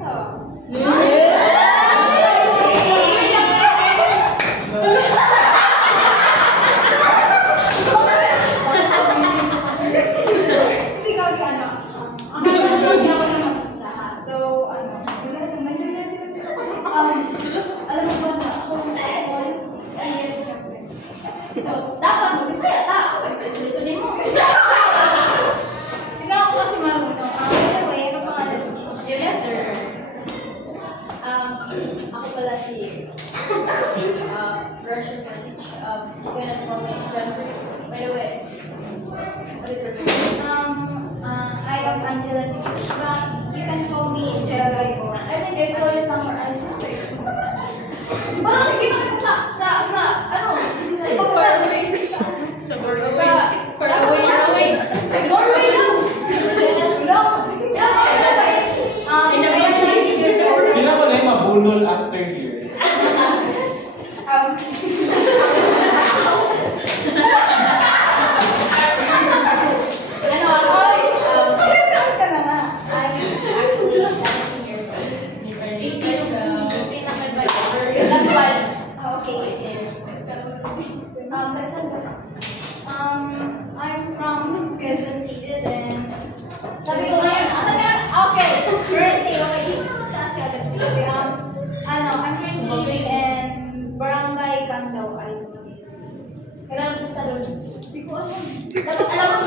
Kanta. Hindi ka ano. So, ano, alam mo ba na ako so, dapat mag-isaya tao. Susunod mo. hindi ako kasi marunong. Anyway, ano pangalan mo? Yes, sir. Ako pala si Russian French. You can call me Jennifer. By the way, what is your name? I am Angela Tikus, but you can call me Jelly. I think I saw you somewhere. I don't know. Parang nakikita ko sa ano? Sa Norway. Sa Norway. Norway lang. Kailan ko na yung mabunol after here? I'm from Quezon City and Sabi ko na yun. okay, currently, taas ka agad sabi. I'm currently living in Barangay Candaw, Ayutthaya. Kailangan gusto doon. Hindi ko alam. Dapat alam mo